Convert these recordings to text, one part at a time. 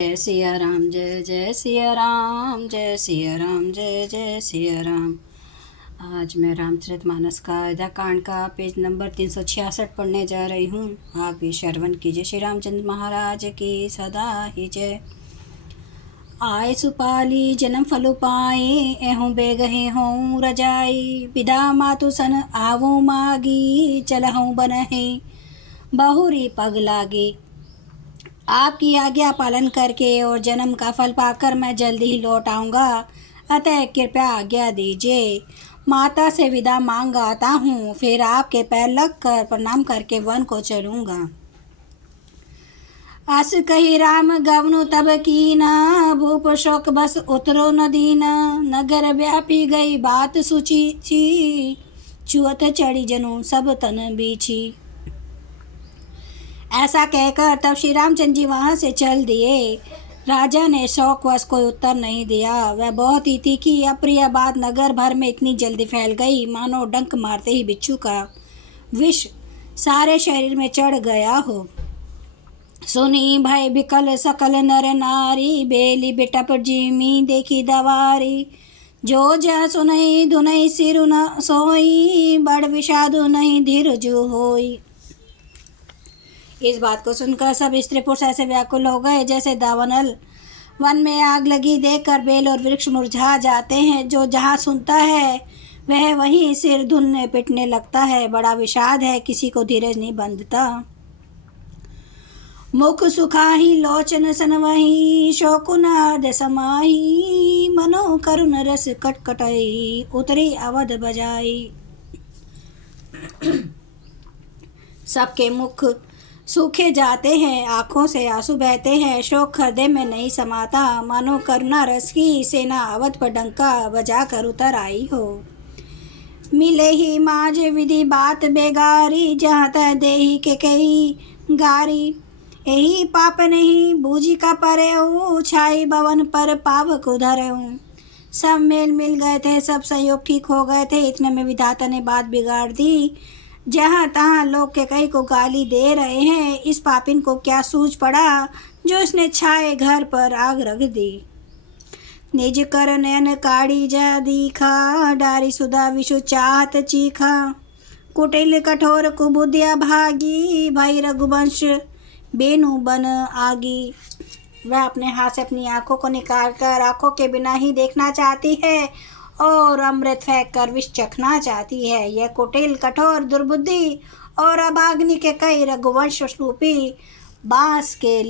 जय सिया राम, जय जय सिया राम, जय सिया राम, जय जय सिया राम। आज मैं रामचरितमानस का अयोध्या कांड का पेज नंबर 366 पढ़ने जा रही हूँ। आप भी श्रवण कीजिए। श्री रामचंद्र महाराज की सदा ही जय। आय सुपाली जन्म फल पाए, एहूँ बेगहे हों रजाई। विदा मातु सन आवो मागी, चलहूँ बनहे बहुरी पग लागी। आपकी आज्ञा पालन करके और जन्म का फल पाकर मैं जल्दी ही लौट आऊँगा, अतः कृपया आज्ञा दीजिए। माता से विदा मांग आता हूँ, फिर आपके पैर लग कर प्रणाम करके वन को चलूँगा। अस कही राम गवनु तब कीना, भूप शोक बस उतरो न दीना। नगर व्यापी गई बात सुची, चुअत चढ़ी जनु सब तन बीछी। ऐसा कहकर तब श्री रामचंद्र जी वहाँ से चल दिए। राजा ने शौकवश कोई उत्तर नहीं दिया। वह बहुत ही तीखी अप्रिय बात नगर भर में इतनी जल्दी फैल गई, मानो डंक मारते ही बिच्छू का विष सारे शरीर में चढ़ गया हो। सुनी भय बिकल सकल नर नारी, बेली बिटप जिमी देखी दवारी। जो जह सुनई धुनई सिरु न सोई, बड़ विषादु नहीं धीरजु होई। इस बात को सुनकर सब स्त्री पुरुष ऐसे व्याकुल हो गए जैसे दावानल वन में आग लगी देखकर बेल और वृक्ष मुरझा जाते हैं। जो जहाँ सुनता है वह वहीं सिर धुनने पिटने लगता है। बड़ा विषाद है, किसी को धीरज नहीं बंधता। मुख सुखाही लोचन सनवही, शोकुनाद समाही। मनो करुण रस कटकटई, उतरी अवध बजाई। सबके मुख सूखे जाते हैं, आँखों से आंसू बहते हैं। शोक हृदय में नहीं समाता, मानो करुणा रस की सेना अवध पर डंका बजा कर उतर आई हो। मिले ही माज विधि बात बेगारी, जहाँ तह देही के कही गारी। यही पाप नहीं बूझी का परे, छाई भवन पर पावक उधर। सब मेल मिल गए थे, सब संयोग ठीक हो गए थे। इतने में विधाता ने बात बिगाड़ दी। जहाँ तहाँ लोग के कई को गाली दे रहे हैं। इस पापिन को क्या सूझ पड़ा जो इसने छाए घर पर आग रख दी। निज कर नयन काढ़ी जा दीखा, डारी सुधा विषु चाहत चीखा। कुटिल कठोर कुबुद्धिया भागी, भाई रघुवंश बेनु बन आगी। वह अपने हाथ से अपनी आंखों को निकाल कर आंखों के बिना ही देखना चाहती है और अमृत फेंक कर विष चखना चाहती है। यह कुटिल कठोर दुर्बुद्धि और अभाग्नि के कई रघुवंश रूपी बांस के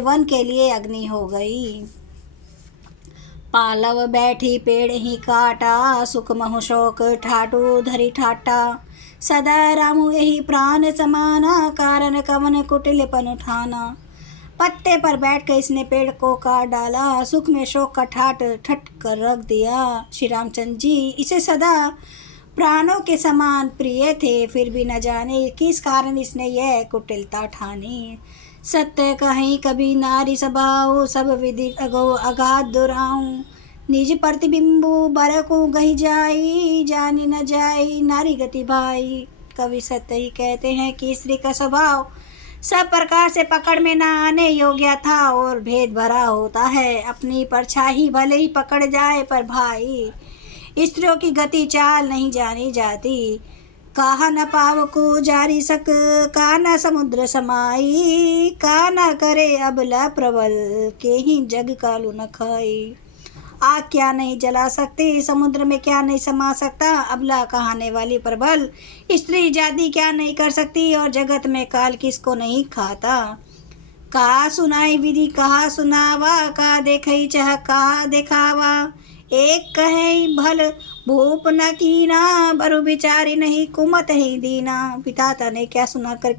वन के लिए अग्नि हो गई। पालव बैठी पेड़ ही काटा, सुख महु शोक ठाटू धरी ठाटा। सदा रामु यही प्राण समाना, कारण कवन कुटिलपन उठाना। पत्ते पर बैठकर इसने पेड़ को काट डाला, सुख में शोक का ठाट ठट कर रख दिया। श्री रामचंद्र जी इसे सदा प्राणों के समान प्रिय थे, फिर भी न जाने किस कारण इसने यह कुटिलता ठानी। सत्य कहीं कभी नारी स्वभाव, सब विधि अगो अगाध दुराऊं। निज प्रतिबिंबु बरकू गही जाई, जानी न जाई नारी गति भाई। कवि सत्य ही कहते हैं कि स्त्री का स्वभाव सब प्रकार से पकड़ में ना आने योग्य था और भेद भरा होता है। अपनी परछाई भले ही पकड़ जाए, पर भाई स्त्रियों की गति चाल नहीं जानी जाती। कहा न पाव को जारी सक, कहा न समुद्र समाई। कहा न करे अबला प्रबल, के ही जग कालू न खाई। आग क्या नहीं जला सकती, समुद्र में क्या नहीं समा सकता। अबला कहाने वाली प्रबल स्त्री जाति क्या नहीं कर सकती, और जगत में काल किसको नहीं खाता। कहा सुनाई विधि कहा सुनावा, कहा देखई चाह कहा दिखावा। एक कहे भल भूप न कीना, बरु बिचारी नहीं कुमत ही दीना। विधाता ने क्या सुनाकर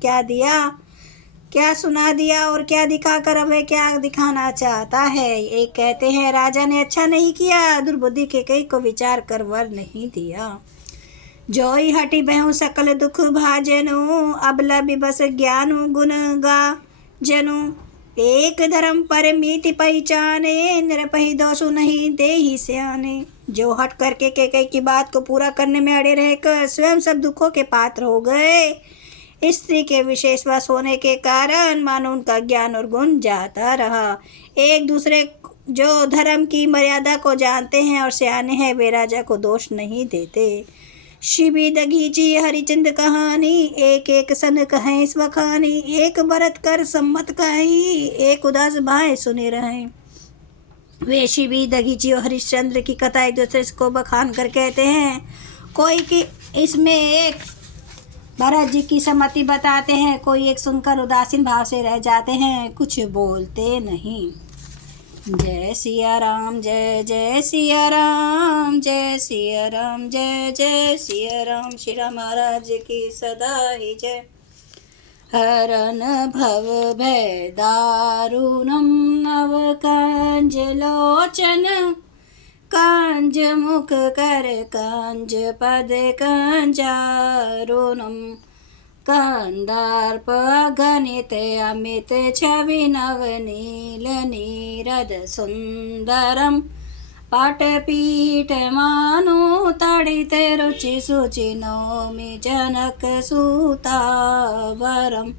क्या सुना दिया और क्या दिखाकर अब क्या दिखाना चाहता है। एक कहते हैं राजा ने अच्छा नहीं किया, दुर्बुद्धि के कई को विचार कर वर नहीं दिया। जोई हटी बहु सकल दुख भाजनु, अबला बिबस ज्ञानु गुण गा जनु। एक धर्म पर मीति पहचाने, निरपही दोषु नहीं देहि सियाने। जो हट करके कई की बात को पूरा करने में अड़े रहकर स्वयं सब दुखों के पात्र हो गए, स्त्री के विशेषवश होने के कारण मानो उनका ज्ञान और गुण जाता रहा। एक दूसरे जो धर्म की मर्यादा को जानते हैं और सियाने हैं, वे राजा को दोष नहीं देते। शिबी दघीची हरिचंद कहानी, एक एक सन कहें स्वखानी, एक बरत कर सम्मत कहीं, एक उदास भाई सुने रहें। वे शिबी दघीची और हरिश्चंद्र की कथा एक दूसरे को बखान कर कहते हैं। कोई की इसमें एक भरत जी की सम्मति बताते हैं, कोई एक सुनकर उदासीन भाव से रह जाते हैं, कुछ बोलते नहीं। जय सिया राम, जय जय सिया राम, जय सिया राम, जय जय सिया राम। श्री राम महाराज की सदा ही जय। हरन भव भय दारुणम नव कंज लोचन, कंज मुख कर कंज पद कंजारुणम, कंदार्प गणित अमित छवि नवनील नीरद सुंदरम, पाटपीठ मानु तड़ित रुचि सुचि नौमि जनक सुतावरम,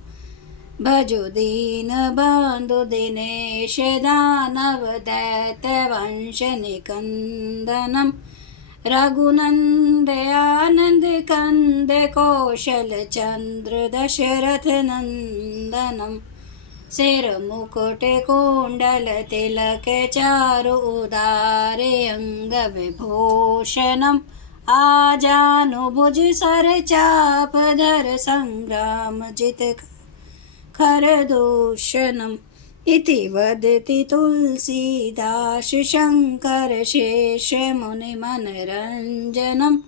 भजो दीन बंधु दिनेश दानव दैत्य वंश निकंदनम, रघुनंद आनंद कंद कौशल चंद्र दशरथ नंदनम, सिर मुकुट कुंडल तिलक चारु उदारे अंग विभूषणम, आजानुभुज सर चाप धर संग्राम जित खरदूषणम, इति वदति तुलसीदास शंकर शेष मुनि मनरंजनम,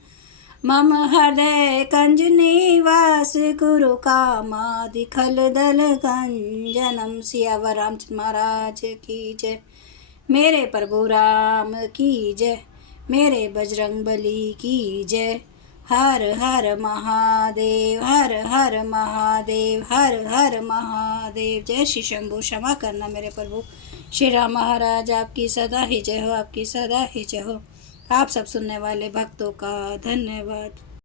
मम हृदय कंज निवास कुरु कामादि खलदल गंजनम। सियावर रामचंद्र महाराज की जय। मेरे प्रभु राम की जय, मेरे बजरंग बली की जय। हर हर महादेव, हर हर महादेव, हर हर महादेव। जय श्री शंभु। क्षमा करना मेरे प्रभु श्री राम महाराज, आपकी सदा ही जय हो, आपकी सदा ही जय हो। आप सब सुनने वाले भक्तों का धन्यवाद।